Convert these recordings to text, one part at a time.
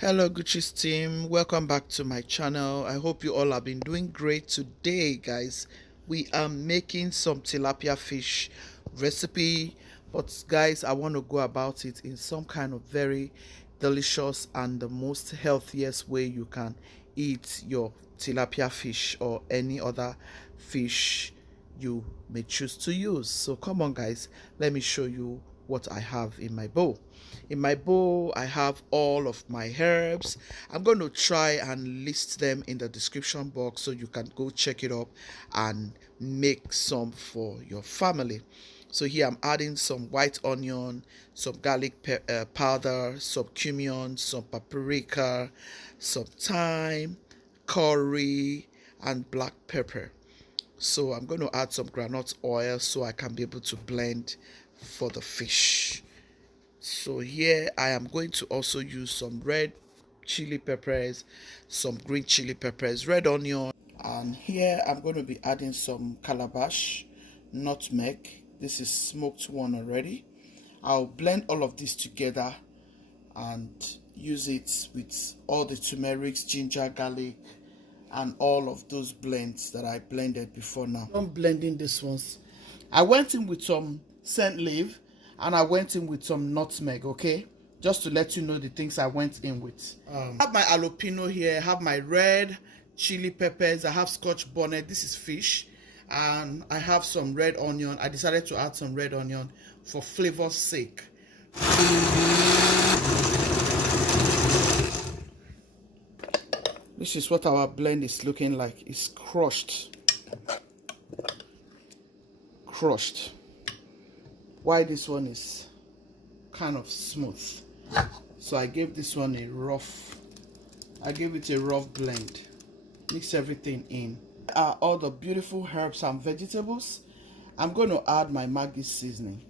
Hello Gucci's team, welcome back to my channel. I hope you all have been doing great. Today guys, we are making some tilapia fish recipe, but guys, I want to go about it in some kind of very delicious and the most healthiest way you can eat your tilapia fish or any other fish you may choose to use. So come on guys, let me show you what I have in my bowl. In my bowl, I have all of my herbs. I'm going to try and list them in the description box so you can go check it up and make some for your family. So here I'm adding some white onion, some garlic powder, some cumin, some paprika, some thyme, curry, and black pepper. So I'm going to add some groundnut oil so I can be able to blend for the fish. So here I am going to also use some red chili peppers, some green chili peppers, red onion, and here I'm going to be adding some calabash, nutmeg. This is smoked one already. I'll blend all of this together and use it with all the turmeric, ginger, garlic, and all of those blends that I blended before. Now I'm blending this ones. I went in with some scent leaf and I went in with some nutmeg, okay, just to let you know the things I went in with. I have my jalapeno here, I have my red chili peppers, I have scotch bonnet, this is fish, and I have some red onion. I decided to add some red onion for flavor's sake. This is what our blend is looking like. It's crushed. Why this one is kind of smooth. So I gave this one a rough, I gave it a rough blend. Mix everything in. All the beautiful herbs and vegetables. I'm going to add my Maggi seasoning.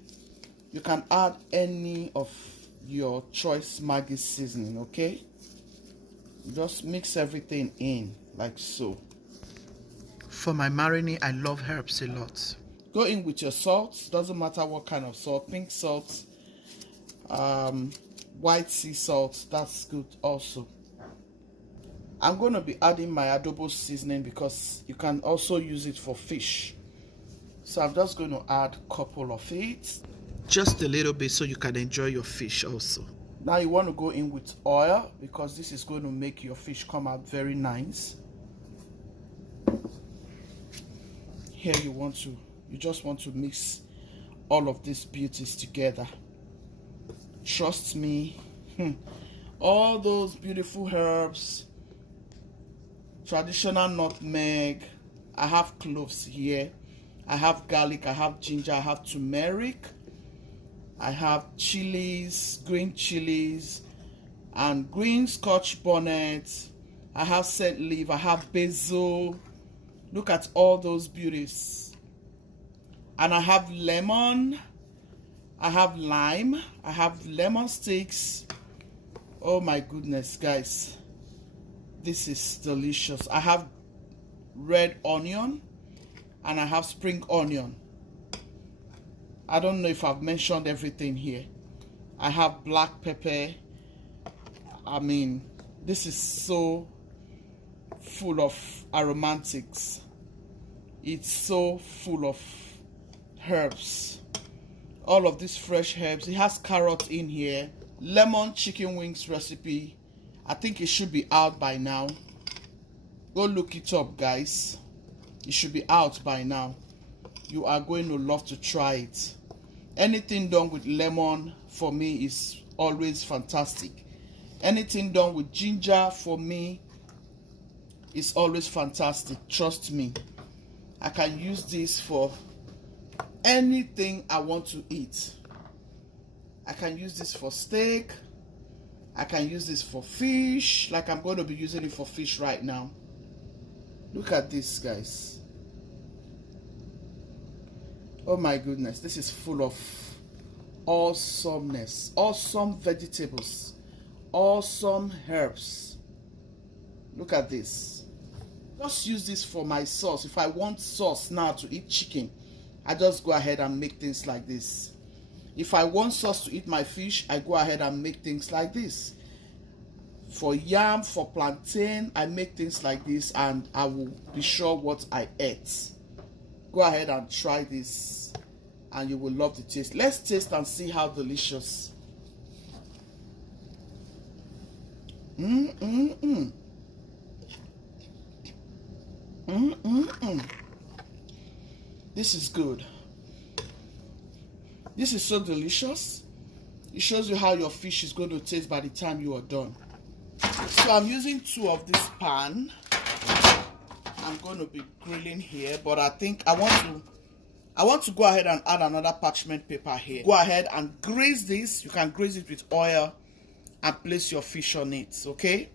You can add any of your choice Maggi seasoning, okay? Just mix everything in like so. For my marinade, I love herbs a lot. Go in with your salt. Doesn't matter what kind of salt. Pink salt, white sea salt, that's good also. I'm going to be adding my adobo seasoning because you can also use it for fish. So I'm just going to add a couple of it. Just a little bit so you can enjoy your fish also. Now you want to go in with oil because this is going to make your fish come out very nice. Here you just want to mix all of these beauties together. Trust me, all those beautiful herbs, traditional nutmeg, I have cloves here, I have garlic, I have ginger, I have turmeric, I have chilies, green chilies, and green scotch bonnet. I have scent leaf, I have basil. Look at all those beauties. And I have lemon, I have lime, I have lemon sticks. Oh my goodness, guys. This is delicious. I have red onion and I have spring onion. I don't know if I've mentioned everything here. I have black pepper. I mean, this is so full of aromatics. It's so full of herbs. All of these fresh herbs. It has carrot in here. Lemon chicken wings recipe. I think it should be out by now. Go look it up, guys. It should be out by now. You are going to love to try it. Anything done with lemon for me is always fantastic. Anything done with ginger for me is always fantastic. Trust me. I can use this for anything I want to eat. I can use this for steak. I can use this for fish. Like I'm going to be using it for fish right now. Look at this, guys. Oh my goodness, this is full of awesomeness, awesome vegetables, awesome herbs. Look at this. Just use this for my sauce. If I want sauce now to eat chicken, I just go ahead and make things like this. If I want sauce to eat my fish, I go ahead and make things like this. for yam, for plantain. I make things like this and I will be sure what I ate. Go ahead and try this and you will love the taste. Let's taste and see how delicious. This is good. This is so delicious. It shows you how your fish is going to taste by the time you are done. So I'm using 2 of this pan. I'm going to be grilling here, but I think I want to go ahead and add another parchment paper here. Go ahead and grease this. You can grease it with oil and place your fish on it, okay?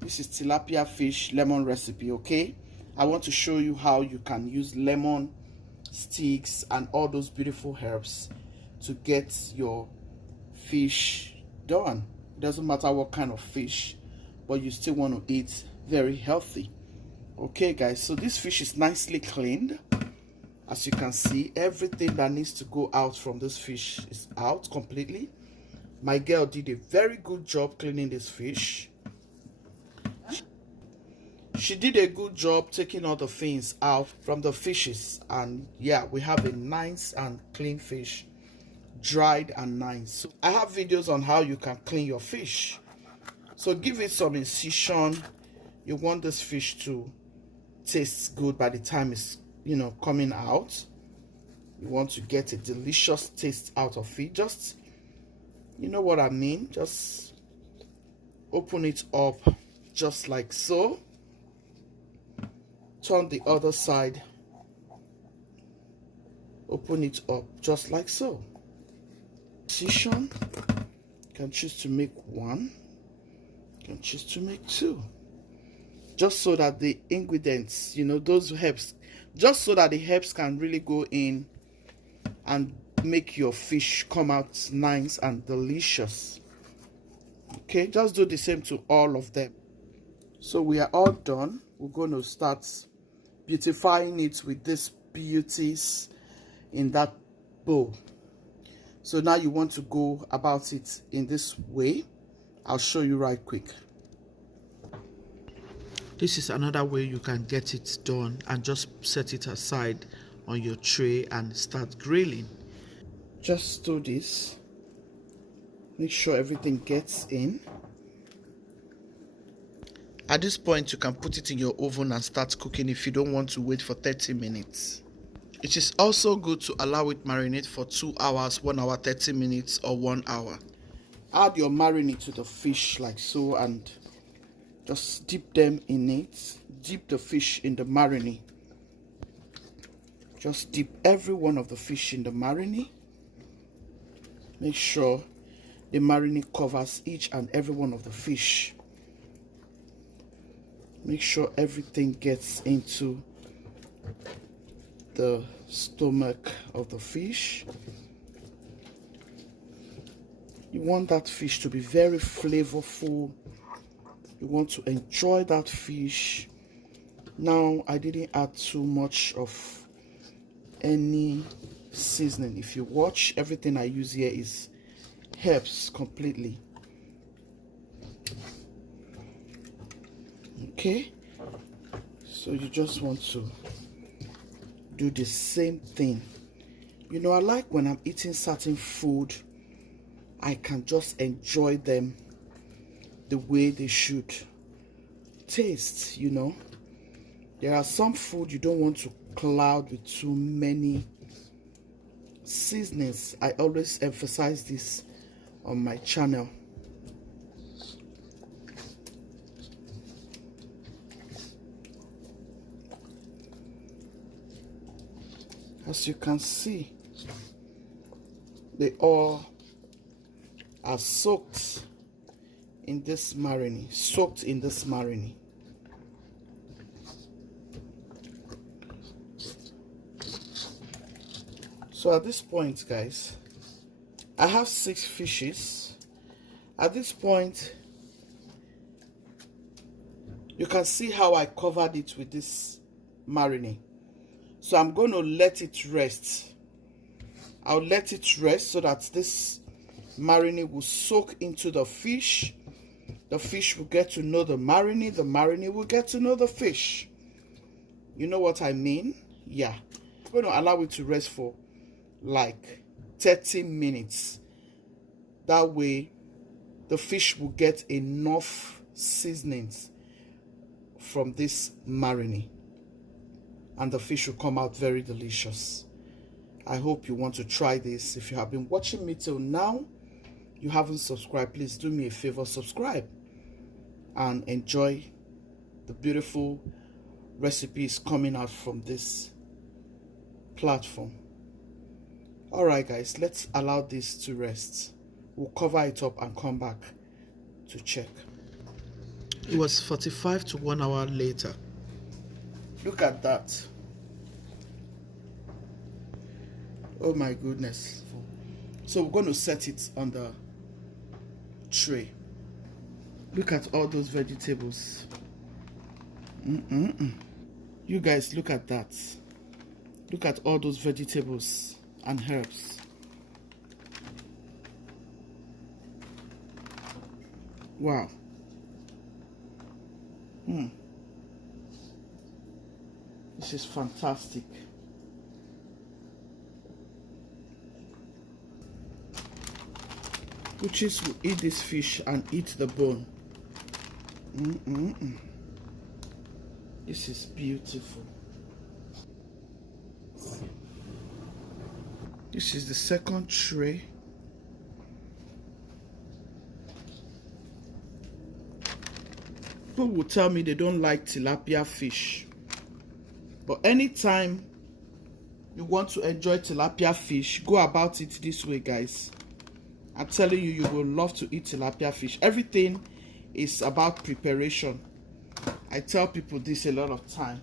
This is tilapia fish lemon recipe, okay? I want to show you how you can use lemon sticks and all those beautiful herbs to get your fish done. It doesn't matter what kind of fish, but you still want to eat very healthy. Okay guys, so this fish is nicely cleaned. As you can see, everything that needs to go out from this fish is out completely. My girl did a very good job cleaning this fish. She did a good job taking all the things out from the fishes, and yeah, we have a nice and clean fish, dried and nice. So I have videos on how you can clean your fish. So give it some incision. You want this fish to taste good by the time it's, you know, coming out. You want to get a delicious taste out of it. Just, you know what I mean, just open it up just like so. Turn the other side, open it up just like so. Incision, you can choose to make 1, you can choose to make 2, just so that the ingredients, you know, those herbs, just so that the herbs can really go in and make your fish come out nice and delicious. Okay, just do the same to all of them. So we are all done. We're going to start beautifying it with these beauties in that bowl. So now you want to go about it in this way. I'll show you right quick. This is another way you can get it done, and just set it aside on your tray and start grilling. Just do this. Make sure everything gets in. At this point, you can put it in your oven and start cooking if you don't want to wait for 30 minutes. It is also good to allow it marinate for 2 hours, 1 hour, 30 minutes, or 1 hour. Add your marinade to the fish like so and just dip them in it. Dip the fish in the marinade. Just dip every one of the fish in the marinade. Make sure the marinade covers each and every one of the fish. Make sure everything gets into the stomach of the fish. You want that fish to be very flavorful. You want to enjoy that fish. Now, I didn't add too much of any seasoning. If you watch, everything I use here is herbs completely. Okay, so you just want to do the same thing. You know, I like when I'm eating certain food, I can just enjoy them the way they should taste. You know, there are some food you don't want to cloud with too many seasonings. I always emphasize this on my channel. As you can see, they all are soaked in this marinade, So at this point, guys, I have 6 fishes. At this point, you can see how I covered it with this marinade. So I'm going to let it rest. I'll let it rest so that this marinade will soak into the fish. The fish will get to know the marinade will get to know the fish. You know what I mean? Yeah. I'm going to allow it to rest for like 30 minutes. That way, the fish will get enough seasonings from this marinade. And the fish will come out very delicious. I hope you want to try this. If you have been watching me till now, you haven't subscribed, please do me a favor, subscribe and enjoy the beautiful recipes coming out from this platform. All right, guys, let's allow this to rest. We'll cover it up and come back to check. It was 45 to 1 hour later. Look at that. Oh my goodness. So we're going to set it on the tray. Look at all those vegetables. You guys, look at that. Look at all those vegetables and herbs. Wow. This is fantastic. Witches will eat this fish and eat the bone. This is beautiful. This is the second tray. People will tell me they don't like tilapia fish. But anytime you want to enjoy tilapia fish, go about it this way, guys. I'm telling you, you will love to eat tilapia fish. Everything is about preparation. I tell people this a lot of time.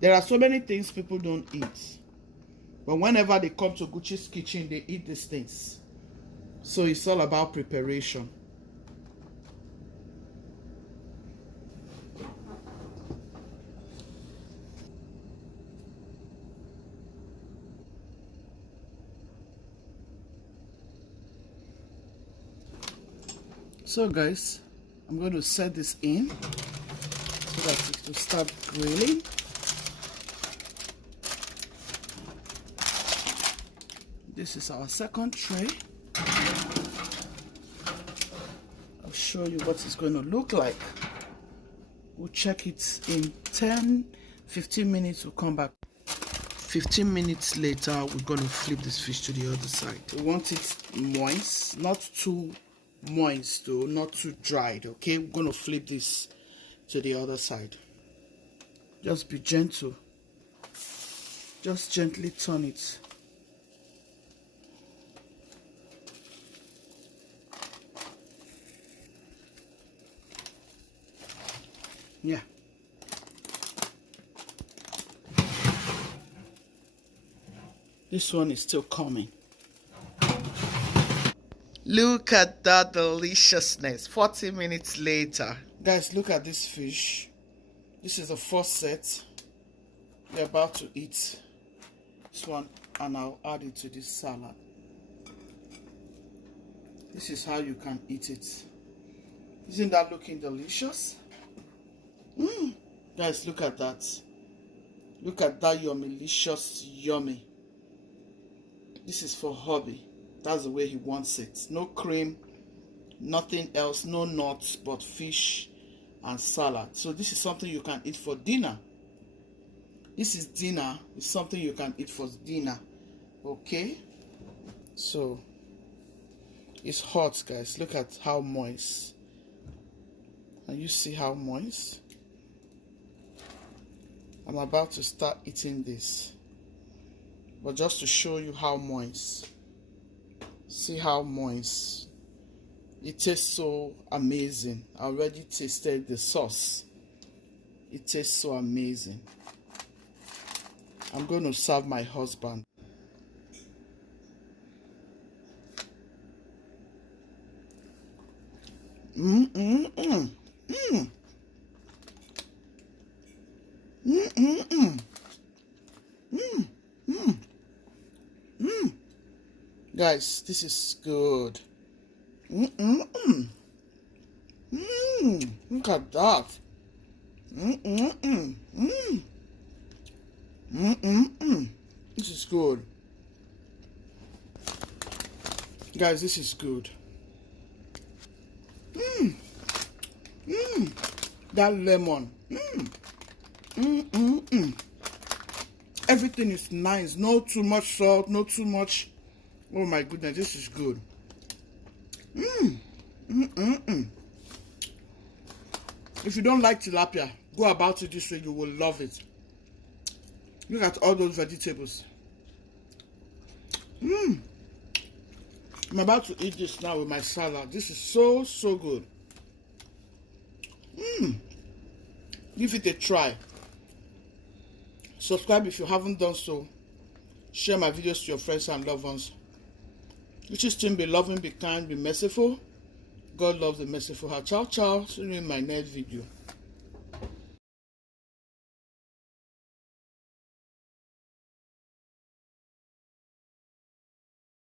There are so many things people don't eat. But whenever they come to Gucci's kitchen, they eat these things. So it's all about preparation. So guys, I'm going to set this in so that it will start grilling. This is our second tray. I'll show you what it's going to look like. We'll check it in 10-15 minutes. We'll come back. 15 minutes later, we're going to flip this fish to the other side. We want it moist, not too moist though, not too dried. Okay, we're going to flip this to the other side. Just be gentle. Just gently turn it. Yeah. This one is still coming. Look at that deliciousness. 40 minutes later. Guys, look at this fish. This is the first set. We're about to eat this one and I'll add it to this salad. This is how you can eat it. Isn't that looking delicious? Guys, look at that. Look at that yummy-licious yummy. This is for hubby. That's the way he wants it. No cream, nothing else, no nuts, but fish and salad. So this is something you can eat for dinner. This is dinner. It's something you can eat for dinner. Okay? So it's hot, guys. Look at how moist. And you see how moist? I'm about to start eating this. But just to show you how moist. See how moist. It tastes so amazing. I already tasted the sauce. It tastes so amazing. I'm going to serve my husband. Guys, this is good. Look at that. This is good. Guys, this is good. That lemon. Everything is nice. No too much salt, no too much. Oh my goodness, this is good. If you don't like tilapia, go about it this way, you will love it. Look at all those vegetables. I'm about to eat this now with my salad. This is so good. Give it a try. Subscribe if you haven't done so. Share my videos to your friends and loved ones. Which is to be loving, be kind, be merciful. God loves the merciful heart. Ciao, ciao. See you in my next video.